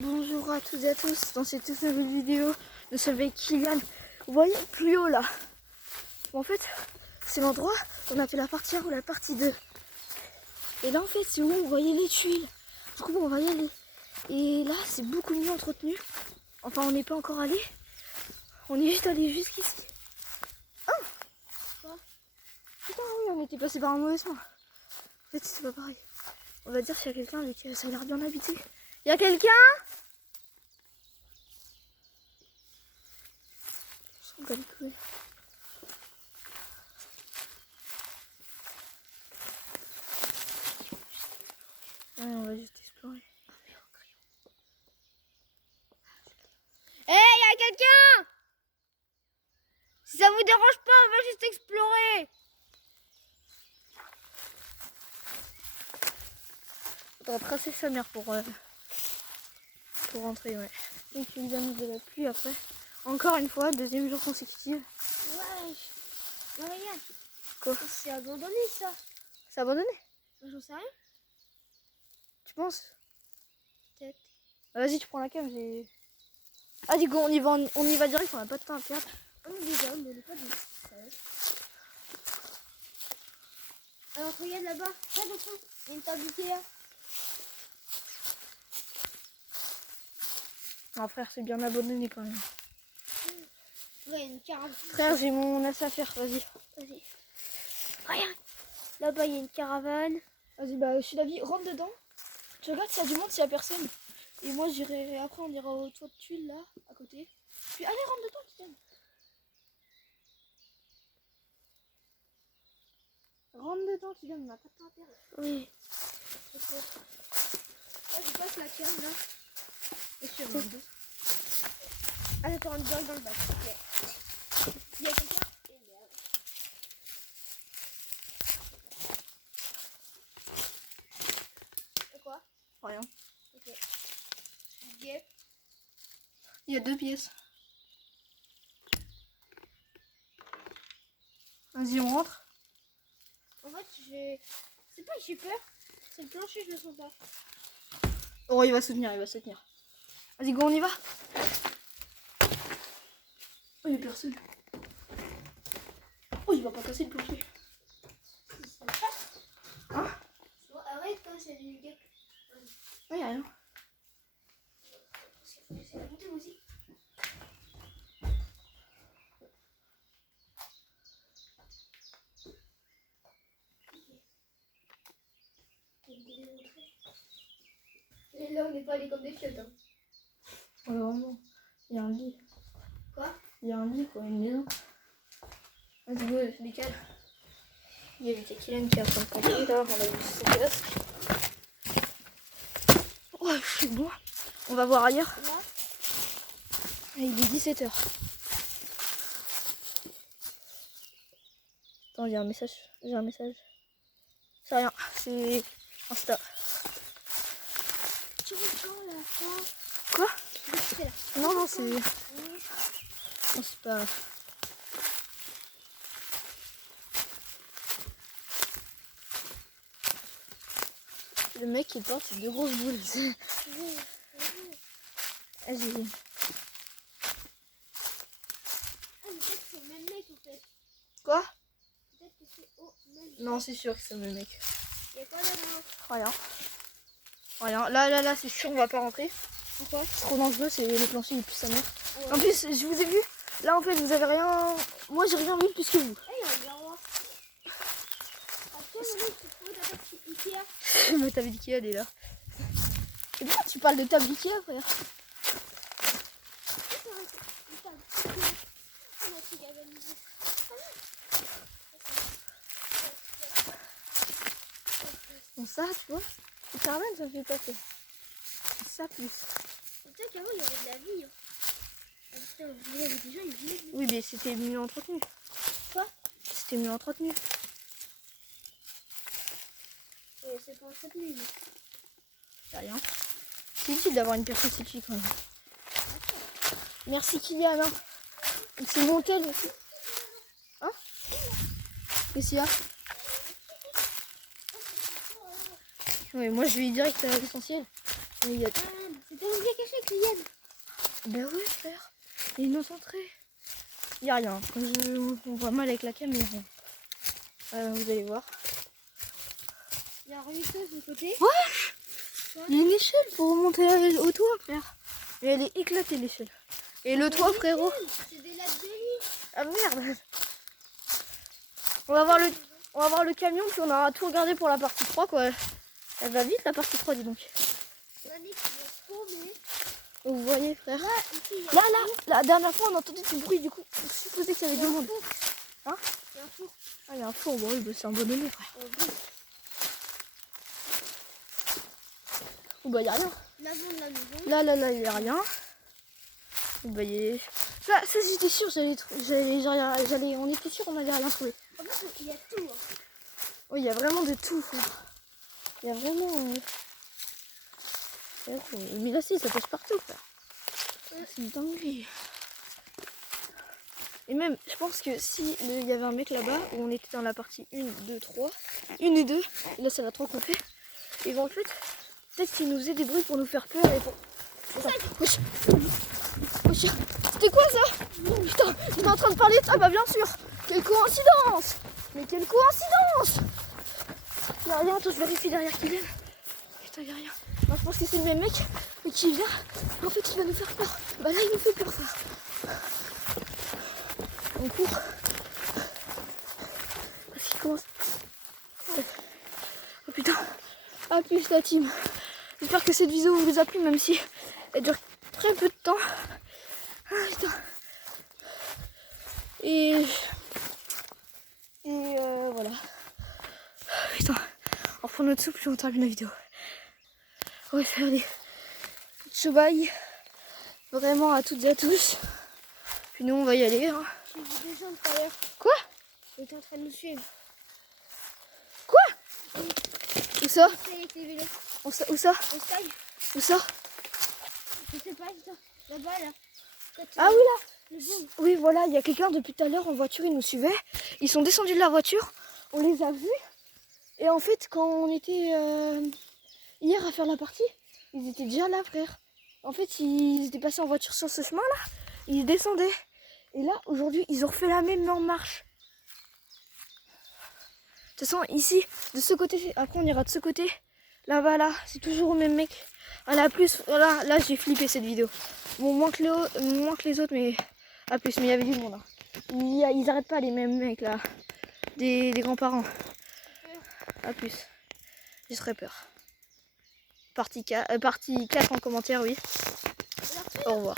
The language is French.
Bonjour à toutes et à tous, dans cette toute nouvelle vidéo, nous sommes avec Kylian. Vous voyez plus haut là. En fait, c'est l'endroit où on a fait la partie 1 ou la partie 2. Et là en fait, c'est où vous voyez les tuiles. Du coup, on va y aller. Et là, c'est beaucoup mieux entretenu. Enfin, on n'est pas encore allé. On est juste allé jusqu'ici. Oh quoi? Putain, oui, on était passé par un mauvais chemin. En fait, c'est pas pareil. On va dire s'il y a quelqu'un avec qui ça a l'air bien habité. Il y a quelqu'un? On va les couilles. Ouais, on va juste explorer. Hé, y a quelqu'un? Si ça vous dérange pas, on va juste explorer. Faudra tracer sa mère pour rentrer, ouais. Et puis il donne de la pluie après. Encore une fois, deuxième jour consécutif. Ouais, non, regarde. Quoi? C'est abandonné ça. C'est abandonné? J'en sais rien. Tu penses? Peut-être. Vas-y, tu prends la cam, j'ai... Ah, du coup, on y va direct, on a pas de temps à perdre. On déjà, mais on est pas du Alors regarde là-bas. Regarde au fond. Il y a une table Ikea. Non, frère, c'est bien abandonné quand même. Ouais, il y a une caravane. Frère, j'ai mon as à faire, vas-y. Vas-y. Regarde. Là-bas, il y a une caravane. Vas-y, bah, je suis d'avis, rentre dedans. Tu regardes s'il y a du monde, s'il y a personne. Et moi, j'irai, après, on ira au toit de tuiles, là, à côté. Puis, allez, rentre dedans, Kylian. Rentre dedans, Kylian, on n'a pas de temps à perdre. Oui. Là, je passe la cam, là. Et je suis rentrée. Ah, attends, on est direct dans le bac. Ok. Il y a quelqu'un? Eh merde. C'est quoi? Rien. Ok. Guêpe. Il y a 2 pièces. Vas-y, on rentre. En fait, c'est pas que j'ai peur. C'est le plancher, je le sens pas. Oh, il va se tenir, il va se tenir. Vas-y, go, on y va. Oh, il y a personne. Oh, il va pas casser le plancher. Hein? Arrête, toi, c'est du guêpe. Non, il y a rien. C'est la montée aussi. Et là, on n'est pas allé comme des chiottes. Hein. Ouais, vraiment. Il y a un lit. Quoi? Il y a un lit, quoi, une maison. Vas-y, go, décale. Il y a Kylian qui est en train de camper, là. On a vu son casque. Oh, c'est bon. On va voir ailleurs. Là? Il est 17h. Attends, il y a un message. J'ai un message. C'est rien, c'est Insta. Tu veux quand la fin? Quoi? C'est là. Non, non, c'est... Oui. Non, c'est pas... Le mec qui porte 2 grosses boules. Vas-y. Ah, mais peut-être que c'est le même mec en fait. Quoi? Peut-être que c'est au même mec. Non, c'est sûr que c'est le mec. Il y a quoi là-dedans? Rien. Rien. Là, c'est sûr, on va pas rentrer. Pourquoi? C'est trop dangereux, c'est le plancher, il pue sa mère. Ouais. En plus, je vous ai vu. Là, en fait, vous avez rien... Moi, j'ai rien vu plus que vous. Ah, il y a un miroir. Après, le mec, tu trouves ta table Ikea? Mais t'avais dit qu'elle est là. Et pourquoi tu parles de table Ikea, frère? Bon, ça, tu vois. Le caravane, ça me fait pas peur. Ça, plus. Peut-être qu'avant il y avait de la vie. Hein. Ah, putain, il y avait des gens, ils venaient. Oui, mais c'était mieux entretenu. Quoi? C'était mieux entretenu. C'est pas entretenu. Mais... C'est rien. C'est utile d'avoir une personne sexy quand même. Merci Kylian. Hein. C'est mon tel aussi. Hein? Qu'est-ce qu'il y a? Oui, moi je vais direct à l'essentiel. Il y a... Ah, c'est T'as oublié quelque chose, Kylian? Ben oui, frère. Il y a une autre entrée. Il n'y a rien. On voit mal avec la cam, mais il n'y a rien. Vous allez voir. Il y a un ruisseau de côté. Il y a une échelle pour remonter au toit, frère. Mais elle est éclatée, l'échelle. Et le toit, frérot. C'est des lattes de lit. Ah merde. On va voir le camion, puis on aura tout regardé pour la partie 3, quoi. Elle va vite, la partie 3, dis donc. Yannick, il est tombé. Vous voyez, frère. Là, ici, il y a Là, la dernière fois, on a entendu du bruit, du coup, on supposait qu'il y avait du monde. Hein? il y a un four. Ah, il y a un four, bon, oui, bah, c'est un bon donné, frère. Oh, bah, il n'y a rien. L'avant de la maison. Là, il n'y a rien. Oh, bah, ça, j'étais sûre, on était sûr qu'on allait rien trouver. En fait, il y a tout. Hein. Oui, il y a vraiment de tout, frère. Il y a vraiment... Mais là, si, ça pêche partout, frère. C'est une dinguerie. Et même, je pense que si il y avait un mec là-bas, où on était dans la partie 1, 2, 3, 1 et 2, et là c'est la 3 qu'on fait, et ben en fait, peut-être qu'il nous faisait des bruits pour nous faire peur et pour... Wesh. C'était quoi ça? Putain, on est en train de parler de ça, bah bien sûr. Quelle coïncidence. Mais quelle coïncidence. Il n'y a rien, attends, je vérifie derrière qui vient. Putain, il n'y a rien. Moi, je pense que c'est le même mec qui vient. En fait, il va nous faire peur. Bah là, il nous fait peur, frère. On court. Parce qu'il commence. Oh putain. A plus la team. J'espère que cette vidéo vous a plu, même si elle dure très peu de temps. Ah putain. Et voilà. Putain. On reprend notre souffle puis on termine la vidéo. On va faire des choubailles. Vraiment à toutes et à tous. Puis nous on va y aller. Hein. J'ai vu des gens tout à l'heure. Quoi? Ils étaient en train de nous suivre. Quoi? Où ça? Ça y est, les vélos. Où ça? Au stade. Où ça? Je sais pas, putain. Là-bas, là. Ah oui là. Le boum. Oui voilà, il y a quelqu'un depuis tout à l'heure en voiture, ils nous suivaient. Ils sont descendus de la voiture, on les a vus. Et en fait quand on était hier à faire la partie, ils étaient déjà là, frère. En fait ils étaient passés en voiture sur ce chemin là, ils descendaient. Et là aujourd'hui ils ont refait la même mais en marche. De toute façon ici, de ce côté, après on ira de ce côté. Là-bas là, c'est toujours le même mec. Ah là plus, voilà, là j'ai flippé cette vidéo. Bon moins que les autres, mais à plus, mais il y avait du monde. Hein. Ils arrêtent pas les mêmes mecs là. Des grands-parents. À plus. Je serais peur. Partie 4 en commentaire, oui. Au revoir.